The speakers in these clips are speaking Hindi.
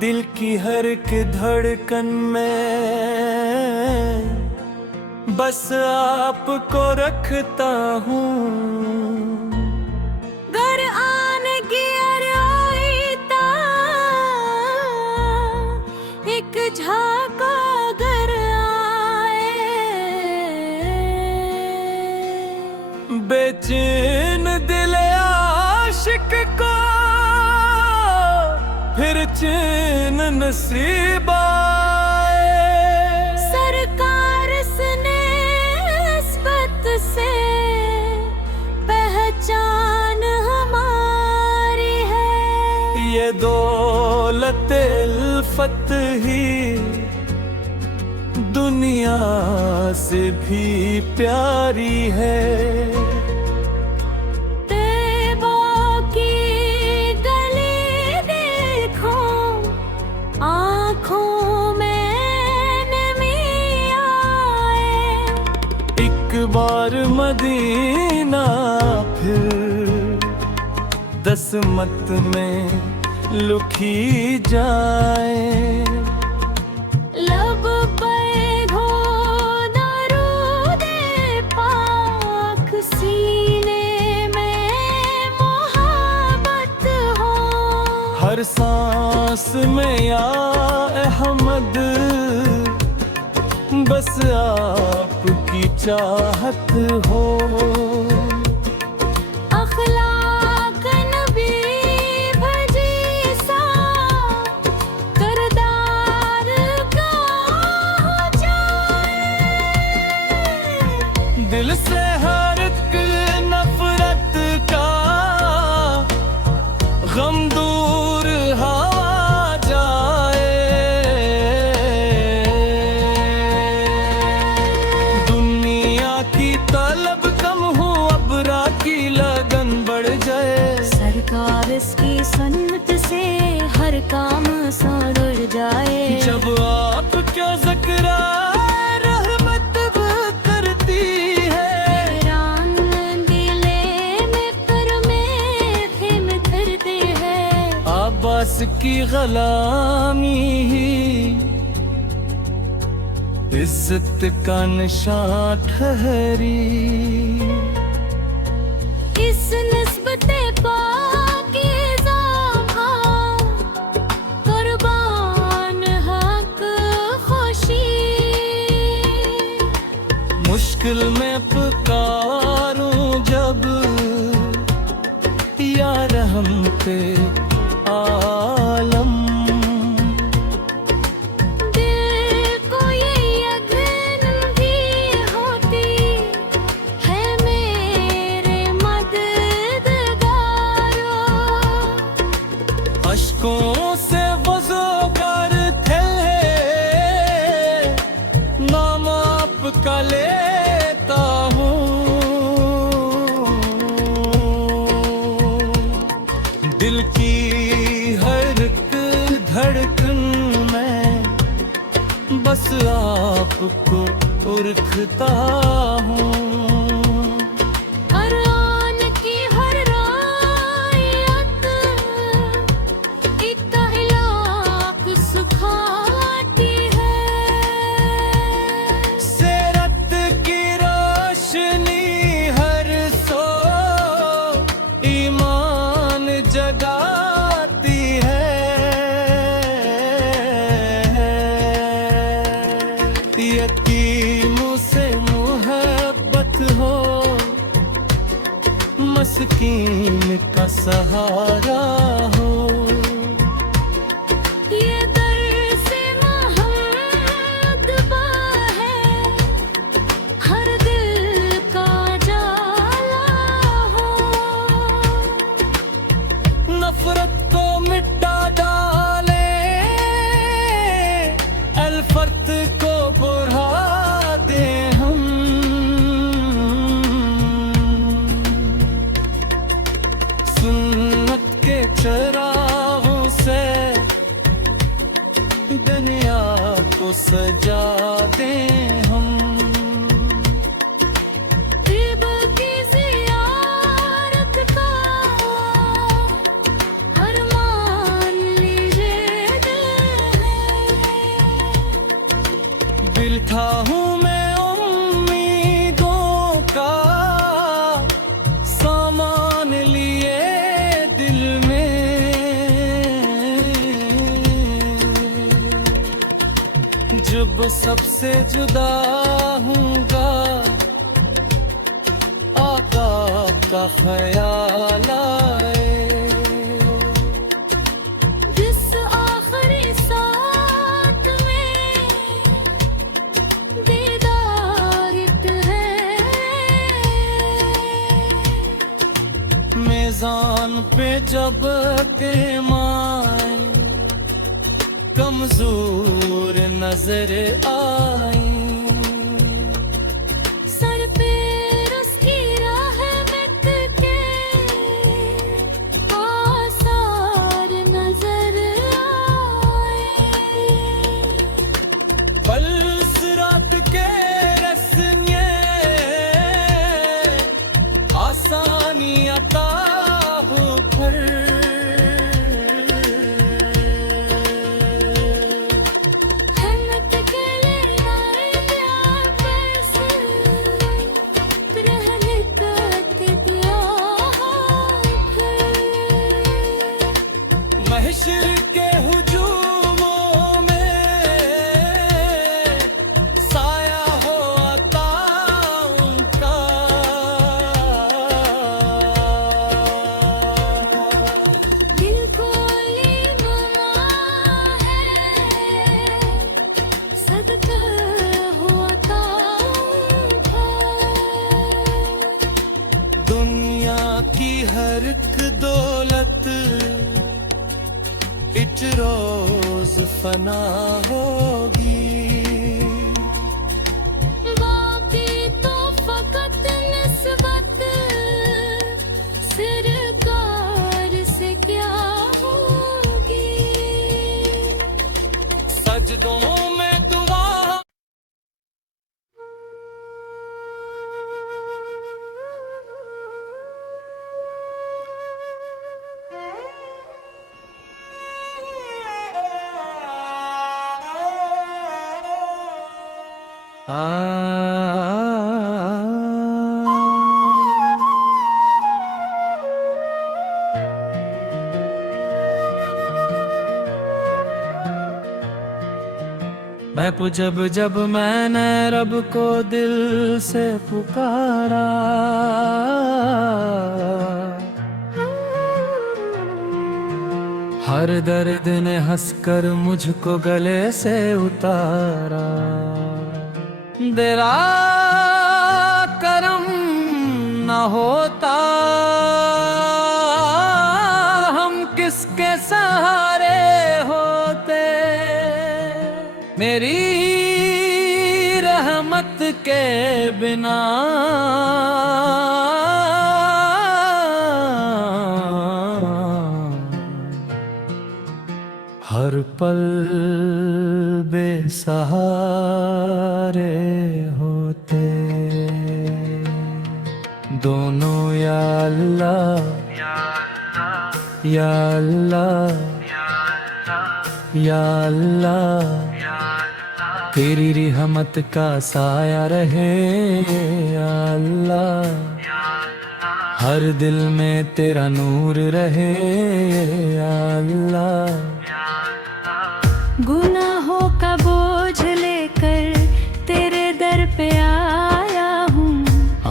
दिल की हर एक धड़कन में बस आपको रखता हूँ। घर आने की अरवाईता एक झाका घर आए। बेचैन दिल आशिक को फिर चैन नसीब आए। सरकार ने निस्बत से पहचान हमारी है। ये दौलत उल्फत ही दुनिया से भी प्यारी है। एक बार मदीना फिर 10 मत में लुकी जाए। लब पे घो दरूदे पाक सीने में मोहब्बत हो। हर सांस में या अहमद बस आपकी चाहत हो। अखलाक नबी भजी सा करदार का हो जाए। दिल से हर एक नफरत का गम दूर हवा जाए। दुनिया की तलब कम हो अबरा की लगन बढ़ जाए। सरकार इसकी सन्नत से हर काम सड़ जाए। जब आप क्या ज़िक्र रहमत करती है। हैरान दिले में कर में फिम करते हैं। अब्बास की ग़ुलामी ही इज्जत का निशान ठहरी। इस निस्बते पाकीज़ा कुर्बान हक खुशी। मुश्किल में पुकारूं जब या रहमते आलम। दिल को ये यकीन भी होती है मेरे मददगारों। अश्कों से वज़ू करते नाम आपका लेता हूँ। दिल की हर एक धड़कन में बस आपको उरखता हूँ। कुरान की हर रायत इत्तलाक सुखाती है। सीरत की रोशनी हर सो ईमान जगाती है। यतीमों से मोहब्बत हो मस्कीन का सहारा हो। ये दर से मोहम्मद है हर दिल का जाला हो। नफरत को मिटा डाले अल्फत को बुढ़ा दे हम। सुन्नत के चरागों से दुनिया को को सजा दें हम। इब की ज़ियारत का अरमान लीजिए दिल है। बिल्ठा हूँ मैं उम्मीदों का सामान लिए दिल में, जब सबसे जुदा हूँगा आका का ख्याल आए। जिस आखिरी साथ में दीदारित है, मेज़ान पे जब के माए कमजोर नजर आई। सर पे उसकी राह मिट के आसार नजर आए। पल सिरात के रस्मे आसानी अता हो कर, हिम्मत के लिए आए प्यार पैसे रहने तक दिया फिर। महशर के हुजूमों में साया हो अता उनका। दिल को ईमाना है सदका होता था। दुनिया की हर एक दौलत इच रोज फना होगी, बाकी तो फकत निस्बत सरकार से क्या होगी। सजदों में दुआ मैं जब जब मैंने रब को दिल से पुकारा, हर दर्द ने हंसकर मुझको गले से उतारा। तेरा करम न होता हम किसके सहारे होते, मेरी रहमत के बिना हर पल बेसहारे होते। दोनों या अल्लाह या अल्लाह या अल्लाह, तेरी रहमत का साया रहे या अल्लाह। हर दिल में तेरा नूर रहे या अल्लाह। गुनाहों का बोझ लेकर तेरे दर पे आया हूँ,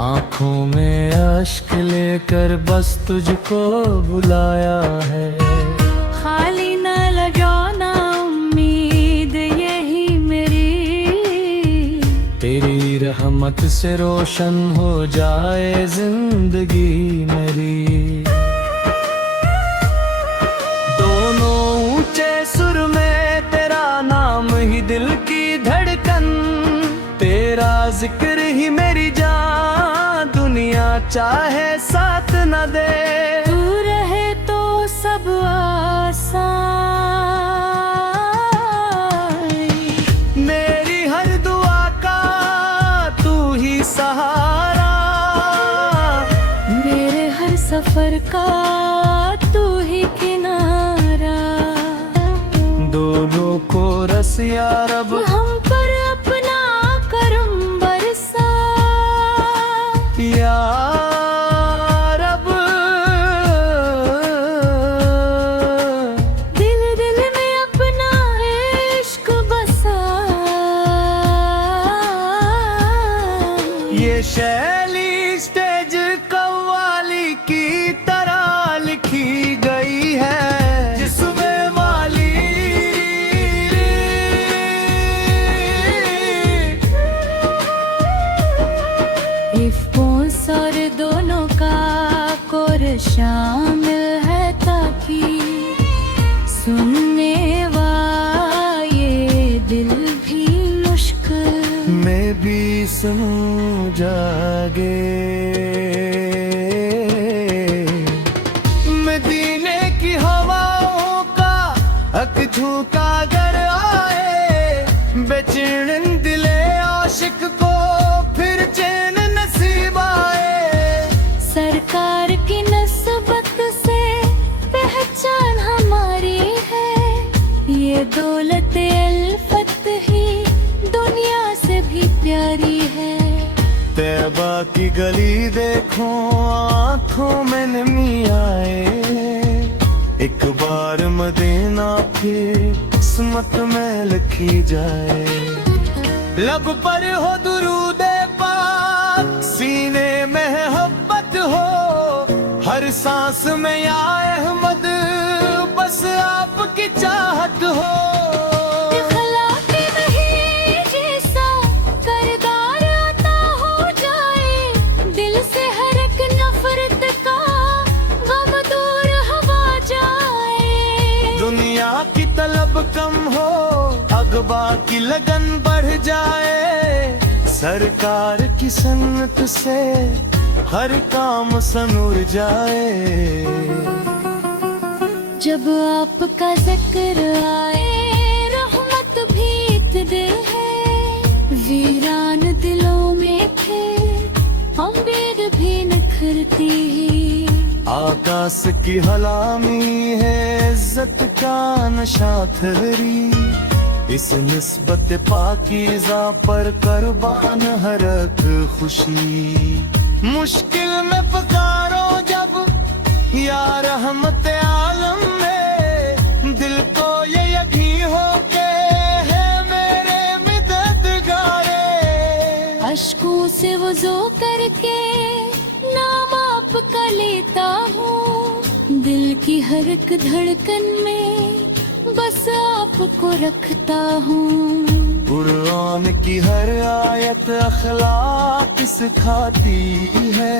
आँखों में अश्क लेकर बस तुझको बुलाया है। खाली न लगाना उम्मीद यही मेरी, तेरी रहमत से रोशन हो जाए जिंदगी मेरी। दोनों ऊंचे सुर में तेरा नाम ही दिल की धड़कन, तेरा जिक्र ही मेरी जान, दुनिया चाहे साथ न दे। तू रहे तो सब आसान। सफर का तू ही किनारा, दोनों को रस या रब हम पर अपना करम बरसा, या रब। दिल दिल में अपना इश्क बसा, ये शैली स्टेज कव्वाली की तरह लिखी गई है, जिसमें माली इफ्फोंस और दोनों का कोर शामिल है, ताकि सुनने वाले दिल भी मुश्किल में भी समझ जागे। मदीने की हवाओं का हक झूठा गर आए, बेचैन दिले आशिक को फिर चैन नसीब आए। सरकार की नस्बत से पहचान हमारी है, ये दौलत अल्फत ही दुनिया से भी प्यारी है। तैबा की गली देखो आंखों में नमी आए, एक बार मदीना फिर किस्मत में लिखी जाए। लब पर हो दुरूदे पाक, सीने में मोहब्बत हो, हर सांस में या अहमद बस आपकी चाहत हो। इखलाक़ नहीं जैसा करदार अता हो जाए, दिल से हर एक नफरत का गम दूर हवा जाए। दुनिया की तलब कम हो, अगबा की लगन बढ़ जाए, सरकार की सन्नत से हर काम सनूर जाए। जब आपका जिक्र आए रहमत भीत दिल है, वीरान दिलों में थे उम्मीद भी निखरती है। आकाश की हलामी है इज्जत का नशाथरी, इस निस्बत पाकीज़ा पर कुर्बान हर एक खुशी। मुश्किल में पुकारो जब या रहमत आलम में, दिल को ये यकीन हो के है मेरे मददगारे। अश्कों से वुज़ू करके नाम आपका लेता हूँ, दिल की हर एक धड़कन में बस आपको रखता हूँ। कुरान की हर आयत अखलाक सिखाती है,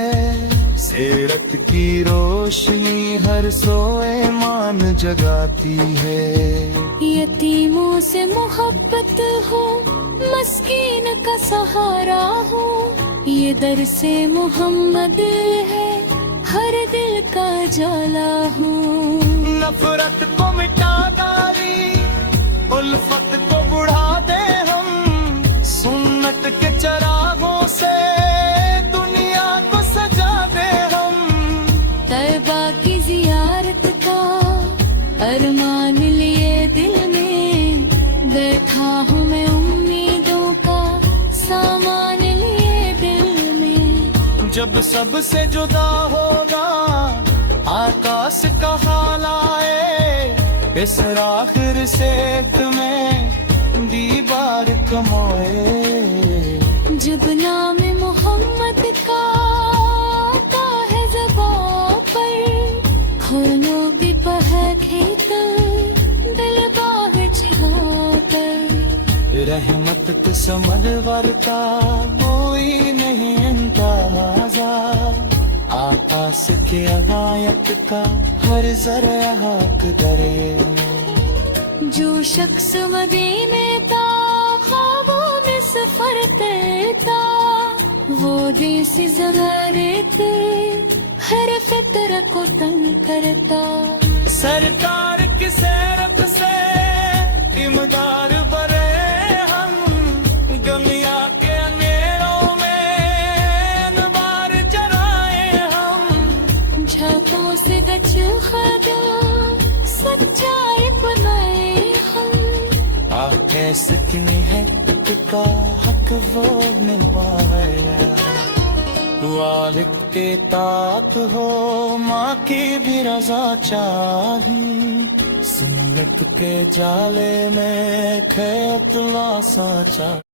सीरत की रोशनी हर सोए मान जगाती है। यतीमों से मोहब्बत हो, मस्कीन का सहारा हो, ये दर से मोहम्मद है, हर दिल का जाला हूँ। नफरत को मिटा डाली, उल्फत को बढ़ा दे हम, सुन्नत के चरागों से दुनिया को सजा दे हम। तैबा की जियारत का अरमान लिए दिल में, बैठा हूँ मैं उम्मीदों का सामान लिए दिल में। जब सबसे जुदा होगा आकाश का हाल आए, इस आखिर से तुम्हें दीवार कमाए। जब नाम मोहम्मद का आता है ज़बां पर, हर लोग पह खेत दिल बाग चिहाकर। रहमत तो समलवर का कोई नहीं अंदाजा, आकाश के अगायत का हर जरा हक दरे। जो शख्स मदीने का ख्वाबों में सफर करता, वो देसी ज़माने के हर फिक्र को तंग करता। सरकार की सैरत से इमदार बरे हम, दुनिया के अंधेरों में अनवार जलाए हम। झका जिसकी निहत का हक वो निभाया। वालिद के तात हो माँ की भी रजा चाहिए, सुन्नत के जाले में खैतला सा